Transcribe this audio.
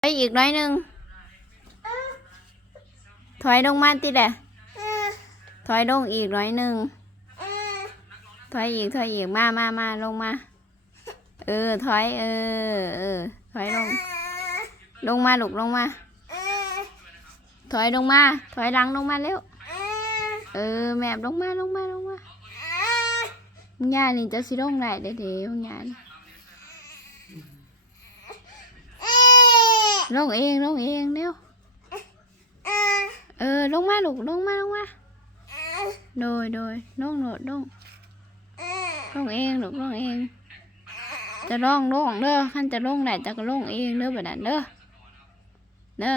ไปอีกน้อยหนึ่งถอยลงมาติแหละถอยลงอีกน้อยหนึ่งถอยอีกถอยอีกมามามาลงมา เออถอยเออเออถอยลง ลงมาลูกลงมา ถอยลงมา ถอยหลังลงมาเร็วเออแมบลงมาลงมาลงมามึงยานี่จะสิลงได้เด้อเดี๋ยวมึงยานี่ ลงเองลงเองเร็วเออลงมาลูกลงมาลงมาโดยโดยลงโดดลงลงเองลูกลงเอง จะลองลงเด้อขั้นจะลงไหนจะก็ลงเองเด้อแบบนั้นเด้อเด้อ